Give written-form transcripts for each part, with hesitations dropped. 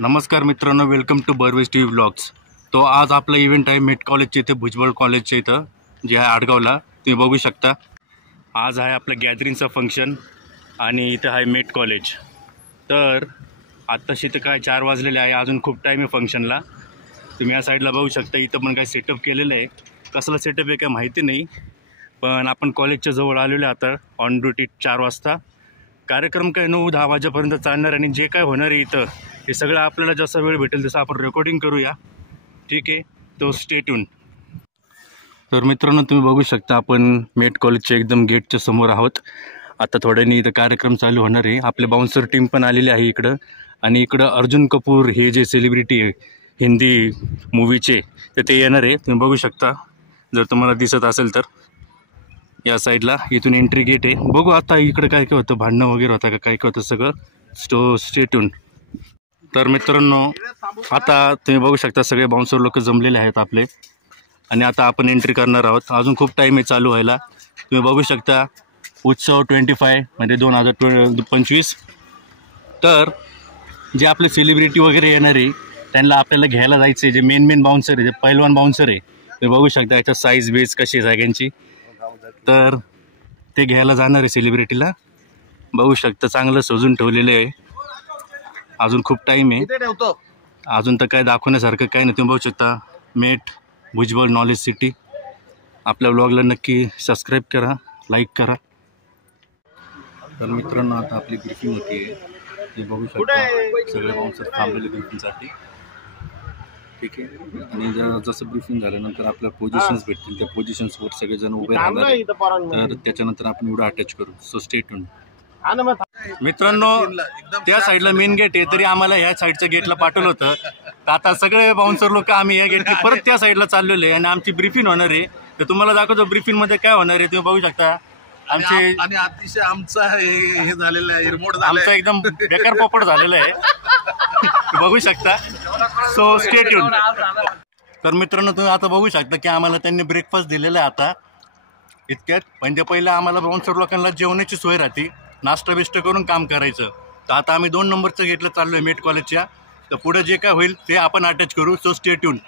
नमस्कार मित्रांनो, welcome to बर्वेज T vlogs. तो आज आपला इव्हेंट आहे मेट कॉलेजच्या इथे, भुजबळ कॉलेजच्या इथं जे आहे आडगावला, तुम्ही बघू शकता। आज आहे आपलं गॅदरिंगचं फंक्शन आणि इथं आहे मेट कॉलेज। तर आत्ताशी तर काय 4 वाजलेले आहे, अजून खूप टाईम आहे फंक्शनला। तुम्ही या साईडला बघू शकता, इथं पण काय सेटअप केलेलं आहे। कसलं सेटअप आहे काय माहिती नाही, पण आपण कॉलेजच्या जवळ आलेलो आता ऑन ड्युटी 4 वाजता। कार्यक्रम काय 9-10 वाजेपर्यंत चालणार आणि जे काय होणार आहे इथं हे सगळं आपल्याला जसा वेळ भेटेल तसं आपण रेकॉर्डिंग करूया, ठीक आहे? तो स्टे ट्यून। तर मित्रांनो, तुम्ही बघू शकता आपण मेट कॉलेजच्या एकदम गेटच्या समोर आहोत। आता थोड्यानी इथं कार्यक्रम चालू होणार आहे। आपले बाउन्सर टीम पण आलेली आहे इकडं, आणि इकडं अर्जुन कपूर हे जे सेलिब्रिटी आहे हिंदी मूवीचे, तर ते येणार आहे। तुम्ही बघू शकता जर तुम्हाला दिसत असेल तर या साईडला इथून एंट्री गेट आहे। बघू आता इकडे काय काय होतं, भांडणं वगैरे होतं का काय काय होतं सगळं, स्टे ट्यून। तर मित्रांनो, आता तुम्ही बघू शकता सगळे बाउन्सर लोक जमलेले आहेत आपले, आणि आता आपण एंट्री करणार आहोत। अजून खूप टाईम आहे चालू व्हायला। तुम्ही बघू शकता उत्सव 25 म्हणजे 2025। तर जे आपले सेलिब्रिटी वगैरे येणार आहे त्यांना आपल्याला घ्यायला जायचं आहे। जे मेन बाउन्सर आहे, जे पहिलवान बाउन्सर आहे, तुम्ही बघू शकता याच्या साईज बेस कशी आहे सगळ्यांची। तर ते घ्यायला जाणार आहे सेलिब्रिटीला। बघू शकता चांगलं सजून ठेवलेलं आहे, अजून खूप टाईम आहे। अजून तर काय दाखवण्यासारखं काय नाही। तुम्ही बघू शकता मेट भुजबळ नॉलेज सिटी। आपल्या व्लॉगला नक्की सबस्क्राईब करा, लाईक करा। तर मित्रांनो, आता आपली ब्रीफिंग होती आहे, ते बघू शकता सगळे बाउन्सर थांबलेले ब्रीफिंगसाठी, ठीक आहे? आणि जसं ब्रीफिंग झाल्यानंतर आपल्याला पोझिशन्स भेटतील, त्या पोझिशन्सवर सगळेजण उभे राहणार, तर त्याच्यानंतर आपण व्हिडिओ अटॅच करू। So stay tune. मित्रांनो, त्या साईडला मेन गेट आहे, तरी आम्हाला ह्या साईडच्या गेटला पाठवलं होतं। तर आता सगळे बाउन्सर लोक आम्ही या गेटची परत त्या साईडला चाललेलो आहे, आणि आमची ब्रीफिंग होणार आहे। तर तुम्हाला दाखवतो ब्रीफिंग मध्ये काय होणार आहे, तुम्ही बघू शकता। आमचे आणि अतिशय आमचा हे झालेलं आहे, रिमोट आमचा एकदम बेकार पोपट झालेला आहे, बघू शकता। So stay tune. तर मित्रांनो, तुम्ही आता बघू शकता की आम्हाला त्यांनी ब्रेकफास्ट दिलेला आहे आता इतक्यात। म्हणजे पहिलं आम्हाला बाउन्सर लोकांना जेवणाची सोय राहते, नाश्ता बिष्ट करून काम करायचं। तर आता आम्ही 2 नंबरच्या गेटला चाललो आहे मेट कॉलेजच्या। तर पुढे जे काय होईल ते आपण अटॅच करू। So stay tune.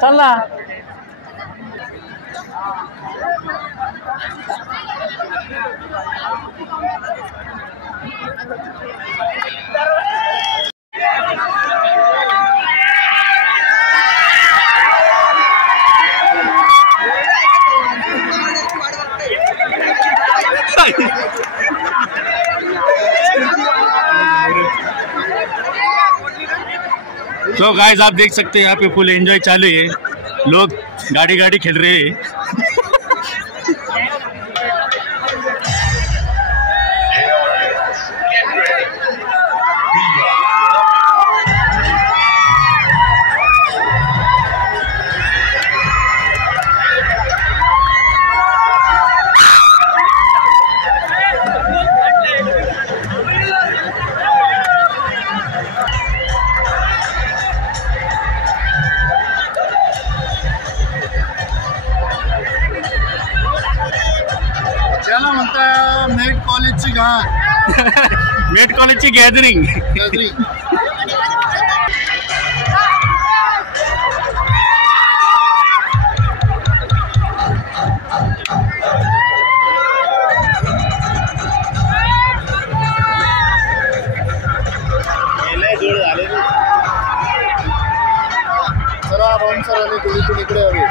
चालला तो गाइस आप देख सकते हैं यहाँ पे फुल एंजॉय चालू है, लोग गाड़ी गाड़ी खेल रहे हैं। त्याला म्हणता मेट कॉलेजची घाण मेट कॉलेजची गॅदरिंग चला रोहन सरांनी थोडी इकडे हवी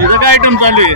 इथं काय आयटम चालू आहे?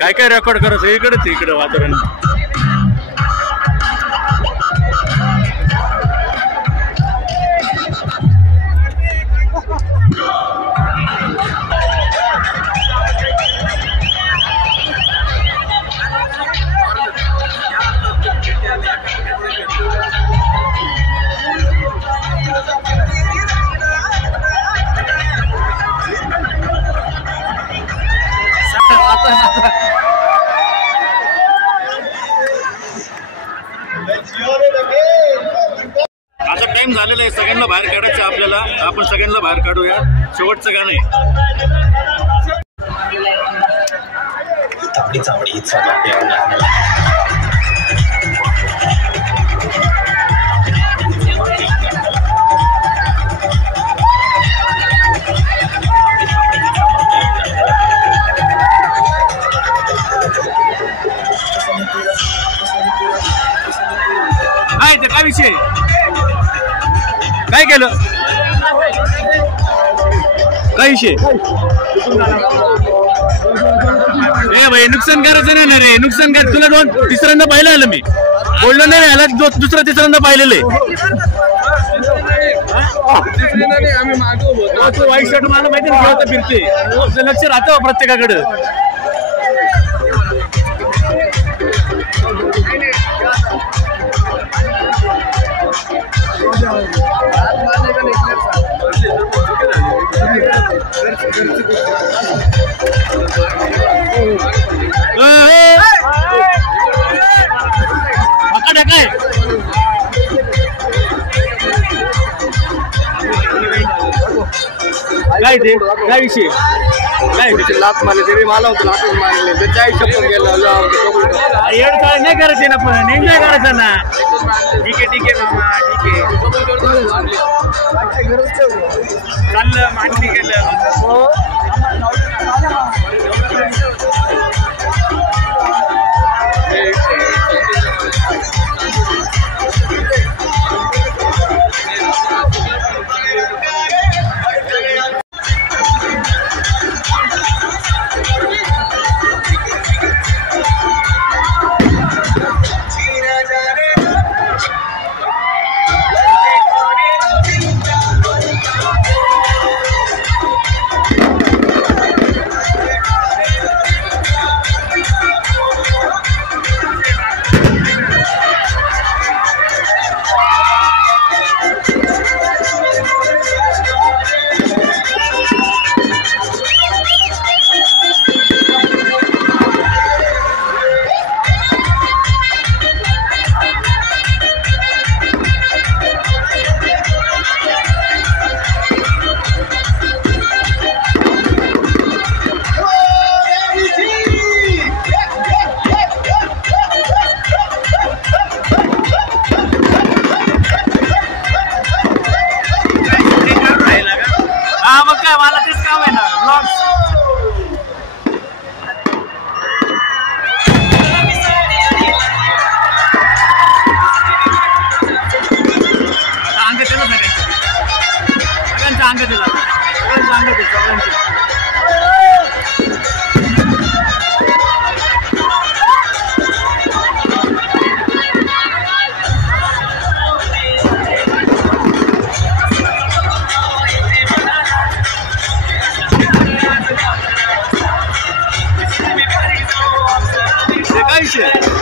काय काय रेकॉर्ड करायचं इकडे वातावरण आता टाइम झालेला आहे, सगळ्यांना बाहेर काढायचं आपल्याला, आपण सगळ्यांना बाहेर काढूया। शेवटचं गाणं आहे काय विषय काय केलं काय विषय भाई नुकसान करायचं नाही ना रे, नुकसान कर तुला तिसऱ्यांदा पाहिलं आलं मी बोललो नाही याला दुसरं तिसऱ्यांदा पाहिलेलं आहे। वाईट शर्ट मला माहिती नाही फिरते लक्ष राहतं प्रत्येकाकडे। काय ते काय विषय काय लात मारले तरी मला होतं लातच मारले त्याच्या आयुष्यात गेला एवढं काय नाही करायचे ना पण एन्जॉय करायचं ना ठीक आहे मामा ठीक आहे चाललं मागणी केलं मला तेच काम आहे ना ब्लॉग्स अंग दिला सगळ्यांचं अंग दिला सगळ्यांचं अंग दिलं सगळ्यांचं